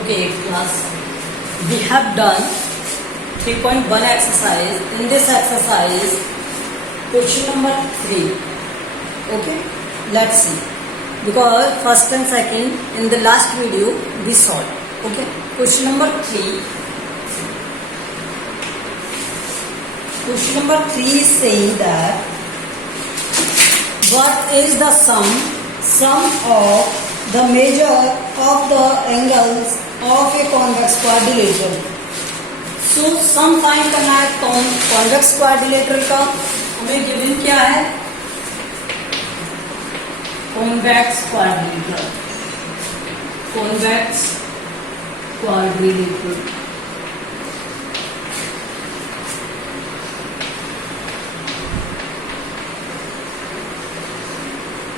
Okay, class. We have done 3.1 exercise. In this exercise, question number 3. Okay, let's see. Because first and second in the last video we solved. Okay, question number 3. Question number 3 is saying that what is the sum of the measure of the angles of a convex quadrilateral. So sum find करना है convex quadrilateral का. हमें given क्या है? Convex quadrilateral. Convex quadrilateral.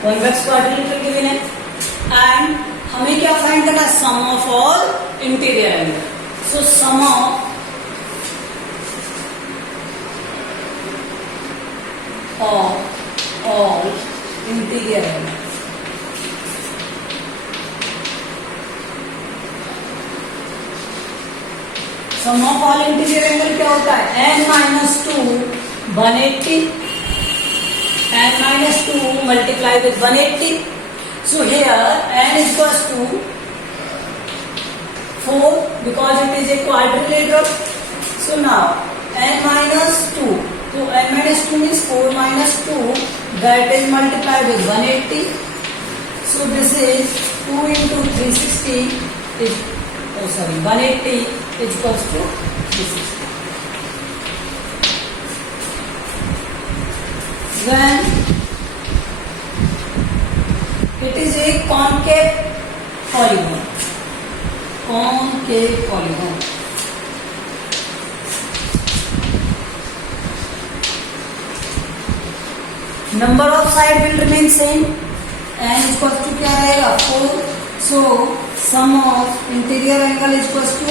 Convex quadrilateral given है and हमें क्या find करना है? Sum of all interior angle. So sum of all interior angle. Sum of all interior angle क्या होता है? n-2 180 n-2 multiply with 180. So here n is equals to 4 because it is a quadrilateral. So now n-2. So n-2 means 4 minus 2, that is multiplied with 180. So this is 2 into 360 is 180 is equals to 360. When it is a concave polygon. Concave polygon. Number of side will remain same. n is equals to क्या रहेगा? 4. So sum of interior angle is equals to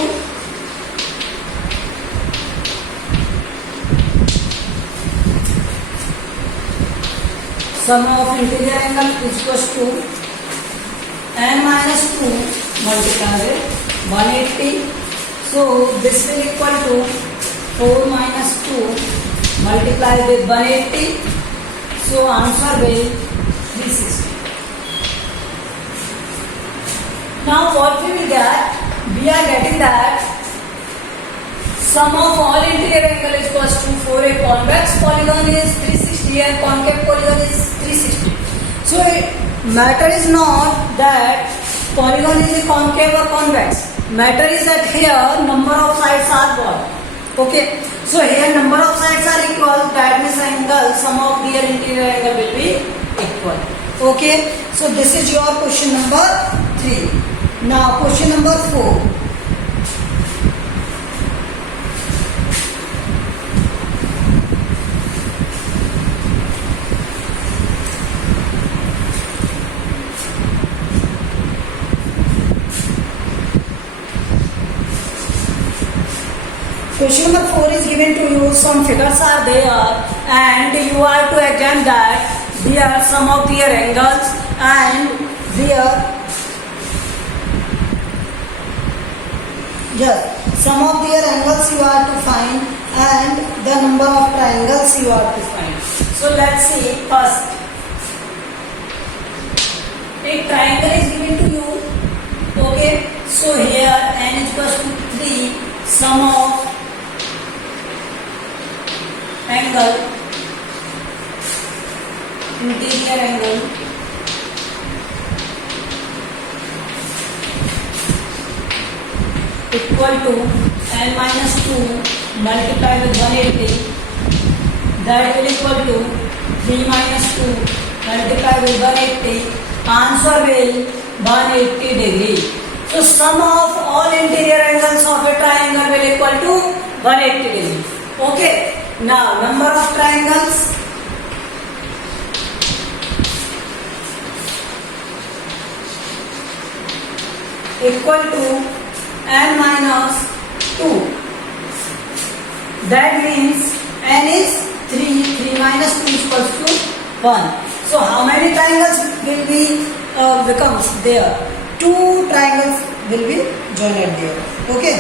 is equals to n-2 multiplied with 180. So this will equal to 4 minus 2 multiplied with 180. So answer will 360. Now what we will get? We are getting that sum of all interior angle is equals to, for a convex polygon is 360 and concave polygon is 360. So matter is not that polygon is a concave or convex. Matter is that here number of sides are what? Okay. So here number of sides are equal. That means angle sum of their interior angle will be equal. Okay. So this is your question number 3. Now question number 4. Question number 4 is given to you. Some figures are there and you are to examine that there sum of their angles and sum of their angles you are to find and the number of triangles you are to find. So let's see first. A triangle is given to you. Okay. So here n is equals to 3. Sum of angle, interior angle equal to n-2 multiplied with 180. That will equal to 3 minus 2 multiplied with 180. Answer will 180 degree. So sum of all interior angles of a triangle will equal to 180 degree. Okay. Now number of triangles. Equal to n-2. That means n is 3. 3 minus 2 is equals to 1. So how many triangles will be becomes there? 2 triangles will be joined there. Okay.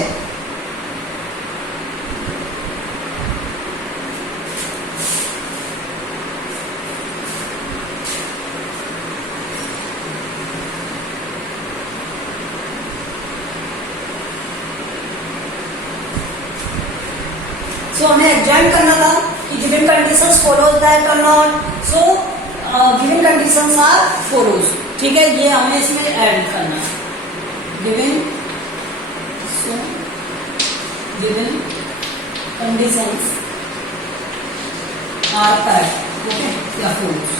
So हमें exam करना था कि given conditions follows that और not. So given conditions are follows. ठीक है, ये हमें इसमें ऐड करना है. Given conditions are that. Okay, या फॉलोज.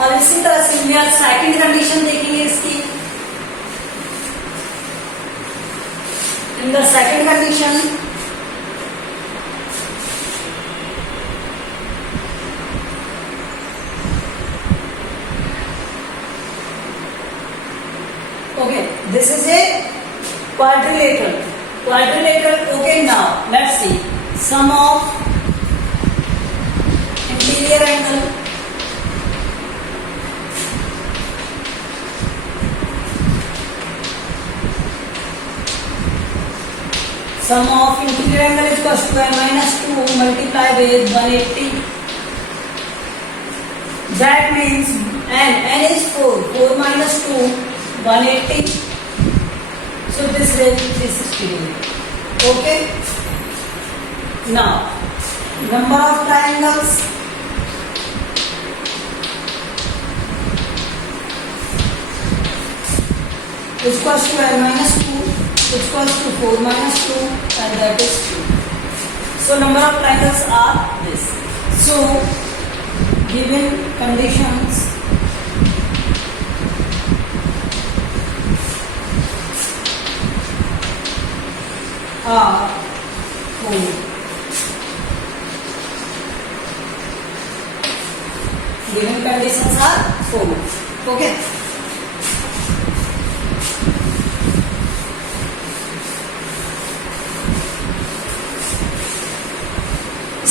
और इसी तरह से हम सेकंड कंडीशन देखेंगे इसकी. In the second condition, okay, this is a quadrilateral. Okay, now let's see sum of interior angle sum of interior angle is equals to n minus 2 multiplied with 180. That means n is 4 minus 2, 180. So this is 360 degree. Okay. Now number of triangles. Is equals to n minus 2. Is equals to 4 minus 2, and that is 2. So number of triangles are this. So given conditions are 4. Given conditions are 4. Okay.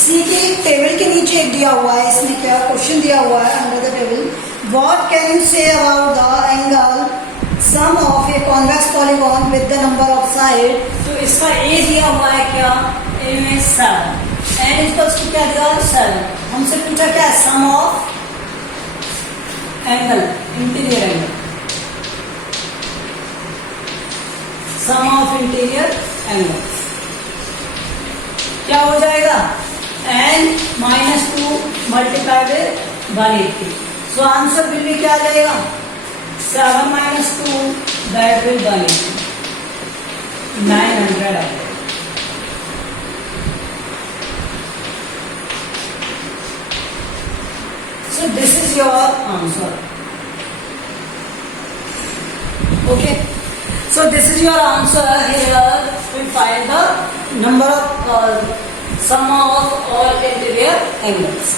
सी के table के नीचे एक दिया हुआ है. इसमें क्या question दिया हुआ है under the table. What can you say about the angle sum of a convex polygon with the number of side. तो इसका ए दिया हुआ है क्या, ए में 7. एन इक्वल्स टू क्या दिया, 7. हमसे पूछा क्या, sum of angle, interior angle, sum of interior angle क्या हो जाएगा, n minus 2 multiplied with 180. So answer bill भी क्या आ जाएगा, 7 minus 2 that will 180. 900 आ जाएगा. So this is your answer. Okay. So this is your answer. Here we find the number of sum of all interior angles.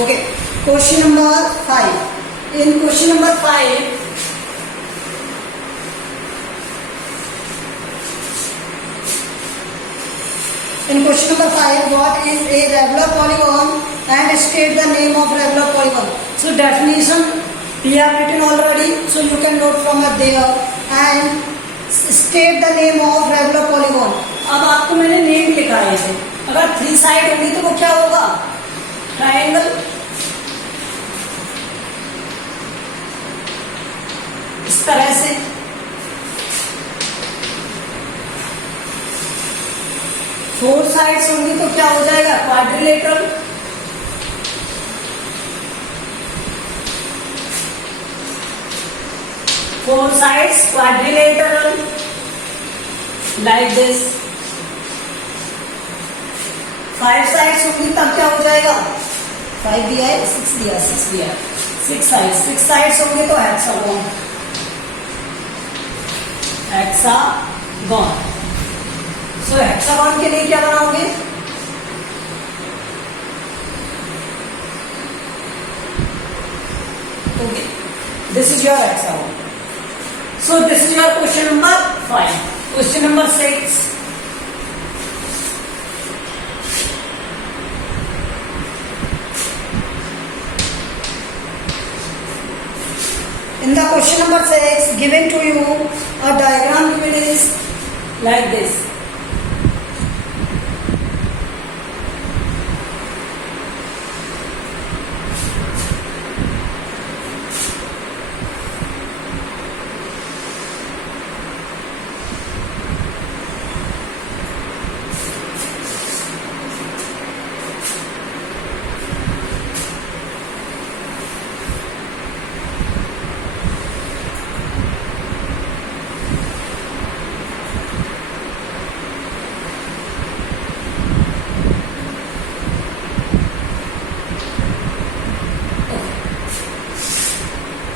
Okay. Question number 5. In question number 5, what is a regular polygon and state the name of regular polygon. So definition we have written already. So you can note from it there and state the name of regular polygon. अब आपको मैंने name लिखा है इसे. अगर 3 side होंगी तो वो क्या होगा, ट्रायंगल. इस तरह से 4 साइड्स होंगी तो क्या हो जाएगा, quadrilateral. Four sides quadrilateral like this. 5 sides होंगी तब क्या हो जाएगा, 5 दिया है, 6 दिया. 6 साइड्स होंगे तो हेक्सागोन. सो हेक्सागोन के लिए क्या बनाओगे, okay, this is your hexagon. So this is your question number 5. Question number 6. In the question number 6, given to you, a diagram given is like this.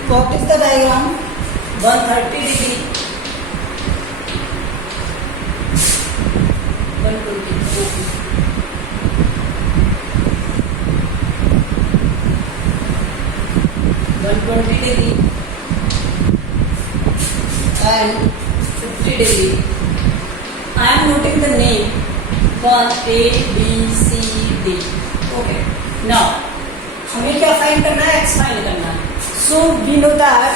What is the diagram? 130 degree, 120 degree, and 50 degree. I am noting the name for A, B, C, D. Okay. Now, हमें क्या find करना है? X find करना है. So we know that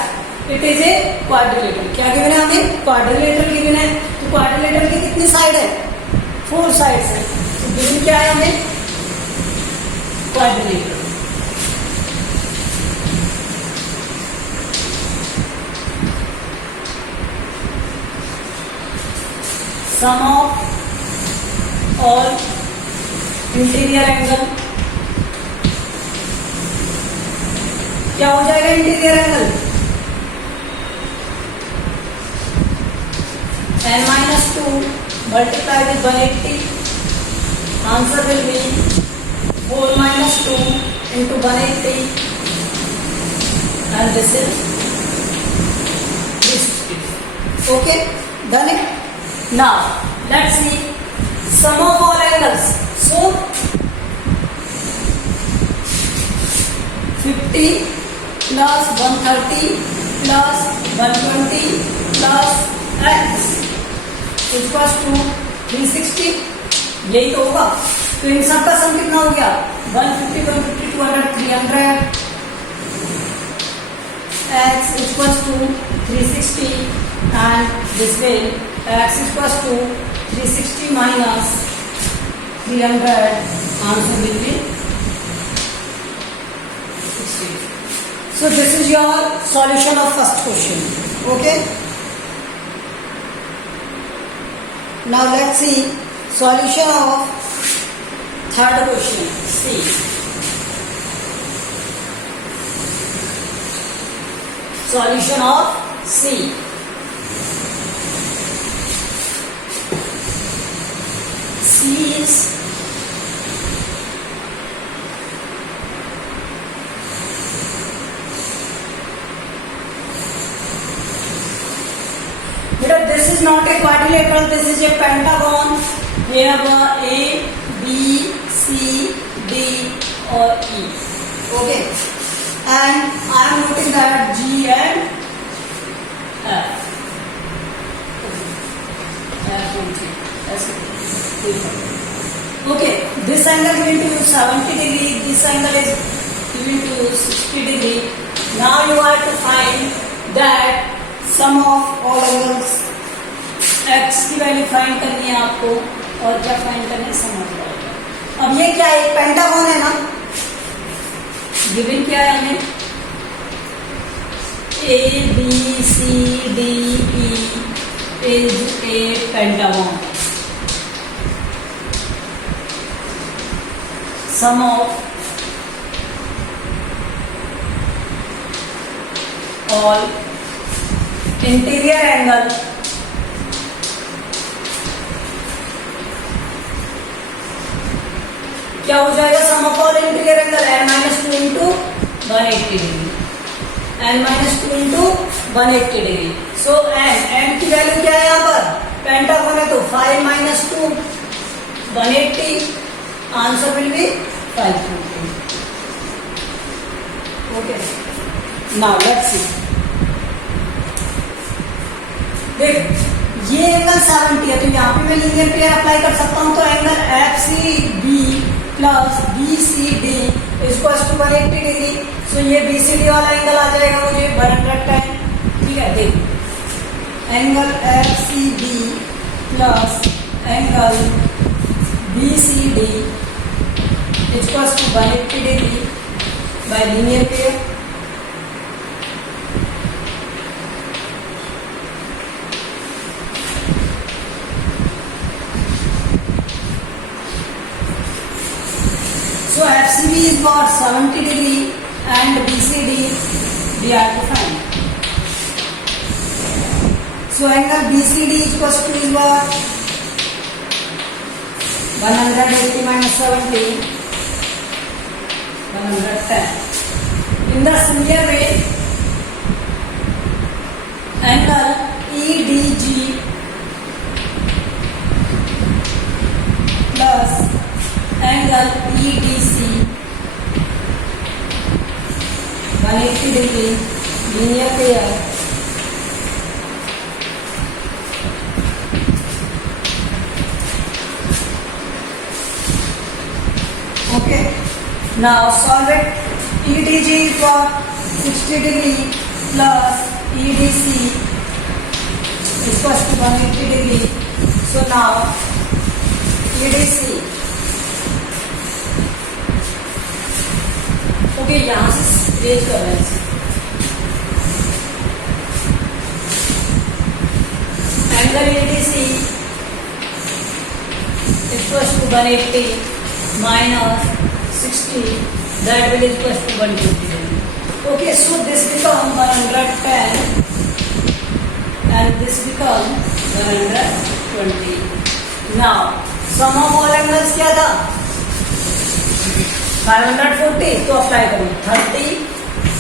it is a quadrilateral. क्या given है हमें? Quadrilateral given है. तो क्वाड्रिलेटरल की कितनी साइड है? 4 साइड्स है. तो गिवन क्या है हमें? Quadrilateral. Sum of all interior angle. क्या हो जाएगा interior angle? n-2 multiplied with 180. Answer will be 4 minus 2 into 180, and this is 360. Okay, done it. Now let's see sum of all angles. So 50 plus 130 plus 120 plus x equals to 360. यही तो होगा. तो इन सब का सम कितना हो गया? 150, 150, 200, 300. x equals to 360, and this way x equals to 360 minus 300. Answer will be 60. So this is your solution of first question. Okay. Now let's see solution of third question. See. Solution of C. C is this is not a quadrilateral, this is a pentagon. We have A, B, C, D or E. Okay. And I am noting that G and F. Okay. This angle given to you 70 degree. This angle is given to you 60 degree. Now you have to find that sum of all angles. x की value find करनी है आपको, और क्या find करना है? समझ जाएगा. अब ये क्या है? पेंटागन है ना. गिवन क्या है हमें? A, B, C, D, E is a pentagon. Sum of all interior angle क्या हो जाएगा? Sum of all interior angle n-2 into 180 degree. n-2 into 180 degree. So n की वैल्यू क्या है यहाँ पर? पेंटागन है तो 5 minus 2 180. Answer will be 540. Okay. Now let's see. देख ये एंगल 70 है तो यहाँ पे मैं लीनियर पेयर अप्लाई कर सकता हूँ. तो angle FCB plus BCD is equal to 180 degree. So ये BCD वाला एंगल आ जाएगा मुझे 110, ठीक है। देख, angle FCB plus angle BCD equals to 180 degree by linear pair. So FCB is what, 70 degree and BCD we have to find. So angle BCD equals to is what, 180 minus 70, 110. In the similar way, angle EDG plus angle EDC 180 degree linear pair okay. Now solve it. EDG is for 60 degree plus EDC is equals to 180 degree. So now EDC okay, यहाँ से raise कर रहे हैं। Angle EDC equals to 180 minus 60, that will equals to 120. Okay, so this become 110 and this become 120. Now sum of all angles क्या था, 540, तो apply करो 30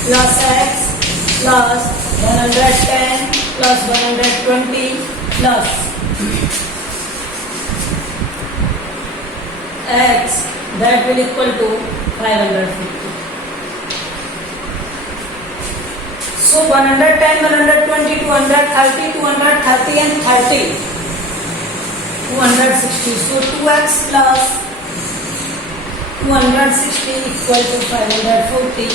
plus x plus 110 plus 120 plus x, that will equal to 550. So 110, 120, 230, 230 and 30, 260. So 2x plus 260 equal to 540.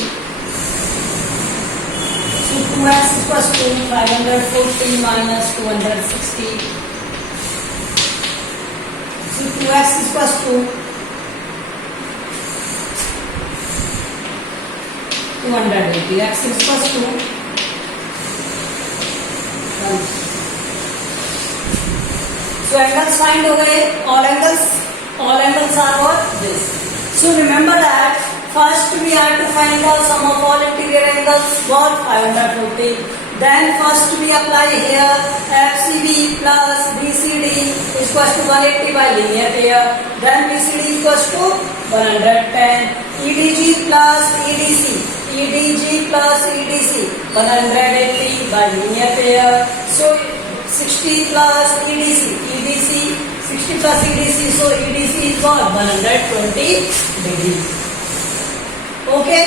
So 2x equals to 540 minus 260. So 2x equals to 280. X is equals to 1. So angles find हो गए, all angles are what, this. So remember that first we have to find the sum of all interior angles, what, 540. Then first we apply here FCB plus BCD is equals to 180 by linear pair. Then BCD equals to 110. EDG plus EDC 180 by linear pair. So 60 plus EDC 60 plus EDC, so EDC is what, 120 degree. Okay.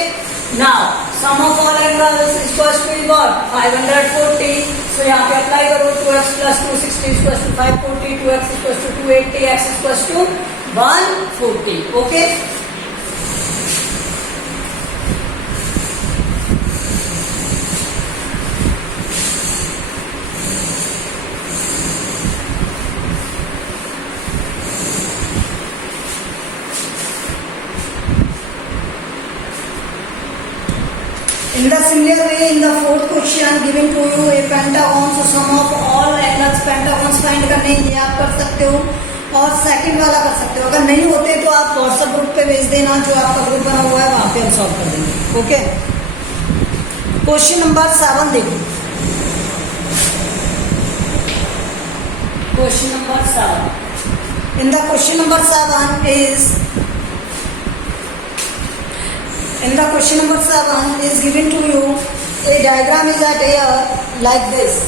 Now sum of all angles is equals to what, 540. So यहाँ पे apply करो, 2x plus 260 is equals to 540, 2x is equals to 280, x is equals to 140. Okay. In the similar way, in the fourth question given to you a pentagon, so sum of all angles pentagons find करने ये आप कर सकते हो और second वाला कर सकते हो। अगर नहीं होते तो आप व्हाट्सएप ग्रुप पे भेज देना, जो आपका ग्रुप बना हुआ है वहां पे हम सॉल्व कर देंगे। ओके, क्वेश्चन नंबर 7 देखो। Question number 7, in the question number 7 is in the question number 7 is given to you a diagram is at here like this.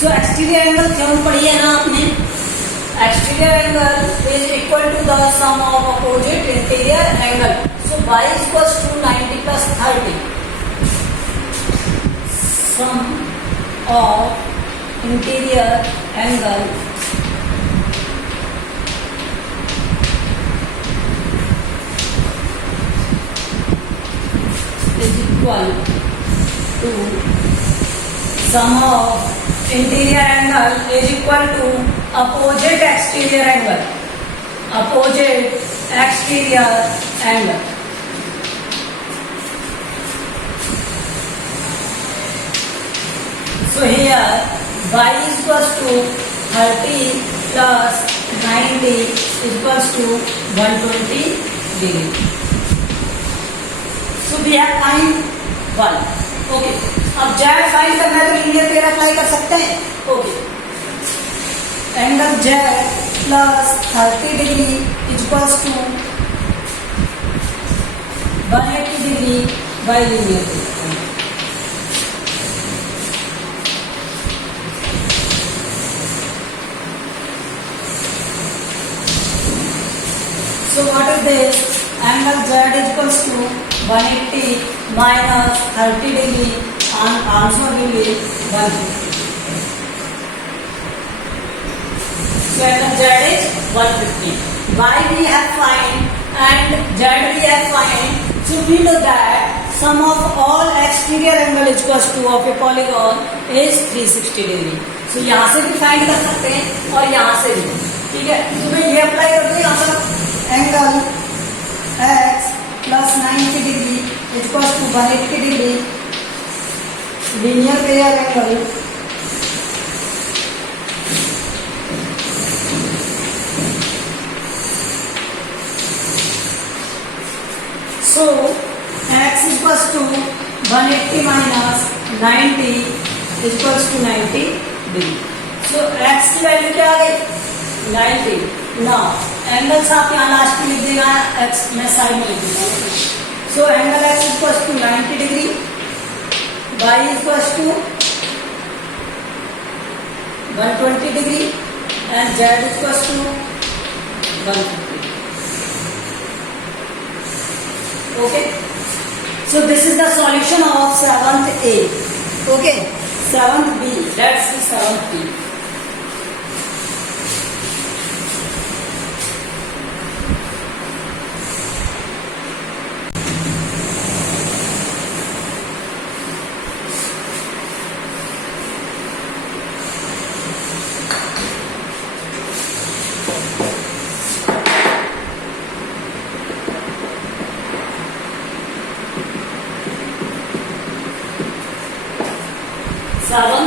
So exterior angle theorem पढ़ी है ना आपने. Exterior angle is equal to the sum of opposite interior angle. So y is equals to 90 plus 30. Sum of interior angle is equal to sum of interior angle is equal to opposite exterior angle. Opposite exterior angle. So here y is equals to 30 plus 90 is equals to 120 degree. So we have find 1. Okay. अब Z find करना है तो linear pair apply कर सकते हैं. Okay. Angle Z plus 30 degree equals to 180 degree by linear pair. So what is this? Angle Z is equals to 180 minus 30 degree and also will be 150. So angle Z is 150. Y we have find and Z we have find. So we know that sum of all exterior angle is equals to of a polygon is 360 degree. So यहाँ से भी find कर सकते हैं और यहाँ से भी. ठीक है. तो मैं ये अप्लाई करते हैं यहाँ पर angle x plus 90 degree is equals to 180 degree linear pair angle so x is equals to 180 minus 90 is equals to 90 degree. So x की वैल्यू क्या आ गई 90. Now एंगल्स आप यहाँ लास्ट में लिख देगा. x मैं साइड में लिख दूंगा. So angle x is equals to 90 degree, y is equals to 120 degree and z is equals to 150. Okay. So this is the solution of 7th A. Okay. 7th B. That's the 7th B. Seven.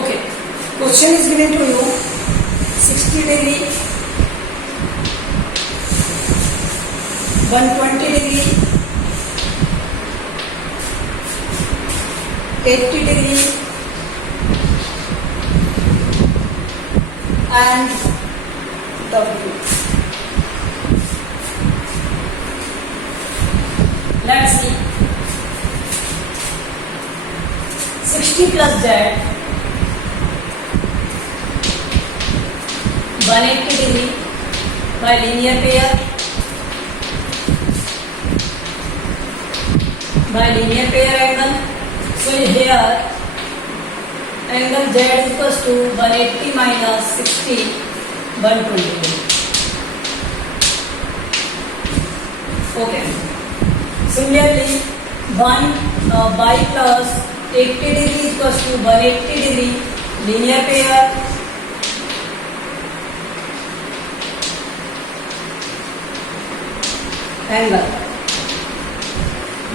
Okay. Question is given to you 60 degree, 120 degree, 80 degree and W. Let's see. 60 plus Z 180 degree by linear pair angle. So here angle Z is equals to 180 minus 60 120 degree. Okay. Similarly, 1 by plus 80 degree is equals to 180 degree linear pair angle.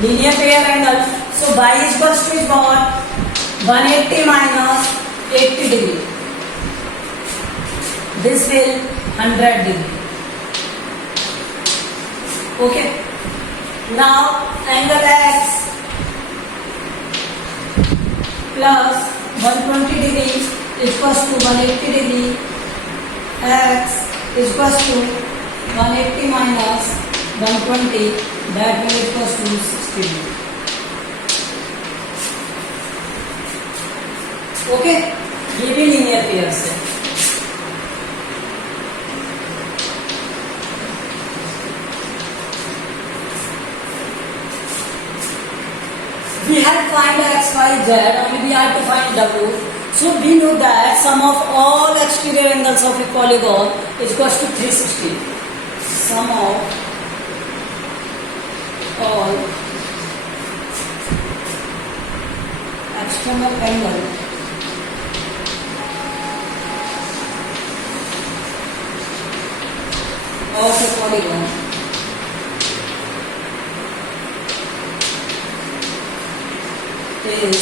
Linear pair angle. So y is equals to is what? 180 minus 80 degree. This will 100 degree. Okay. Now angle X plus 120 degree equals to 180 degree. X is equals to 180 minus 120, that will equals to 60 degree. Okay, ये भी linear pairs है. We had to find x, y, z, only we had to find w. So we know that sum of all exterior angles of a polygon is equals to 360. Sum of all external angles of a polygon is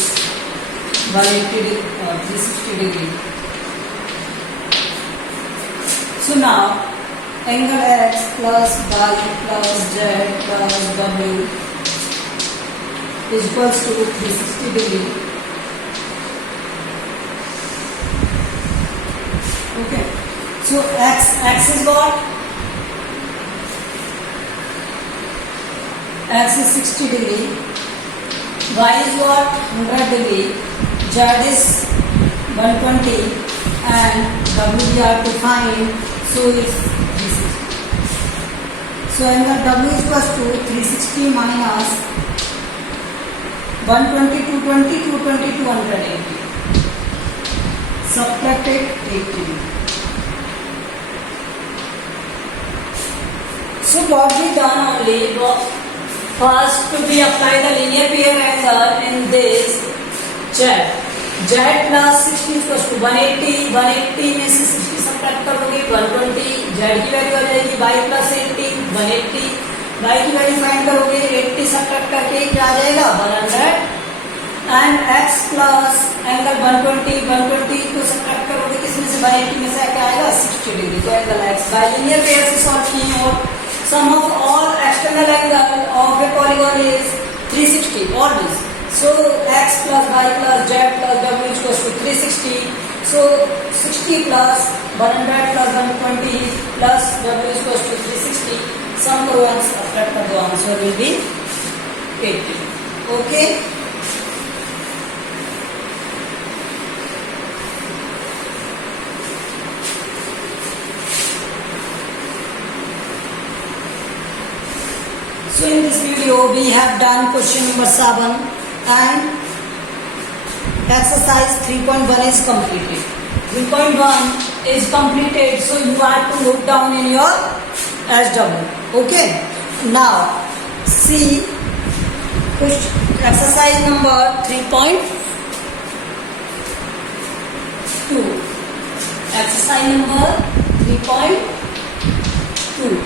180 or 360 degree. So now angle x plus y plus z plus w is equals to 360 degree. Okay. So x is what? X is 60 degree. Y is what? 100 degree. Z is 120 and W we have to find, so it's 360. So angle W is equals to 360 minus 120, 220, 220, 280. Subtracted 80. So what we done only was first to be apply the linear pair angle in this Z. Z plus 60 is equals to 180. 180 में से 60 subtract करोगे 120. Z की value आ जाएगी y plus 80 180. y की value find करोगे 80 subtract करके क्या आ जाएगा 100. एंड x plus एंगल 120 को subtract करोगे किसमें से 180 में से क्या आएगा 60 डिग्री. तो angle x by linear pair से सॉल्व किए और sum of all external angle of a polygon is 360 always. So x plus y plus z plus w is equals to 360. So 60 plus 100 plus 120 plus w is equals to 360. Sum करो and subtract कर दो, answer will be 80. Okay. So in this video we have done question number 7 and exercise 3.1 is completed. 3.1 is completed, so you have to look down in your SW. Okay. Now see exercise number 3.2. Exercise number 3.2.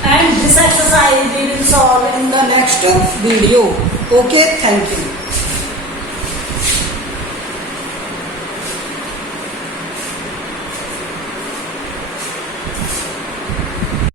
And this exercise we will solve in the next video. Okay, thank you.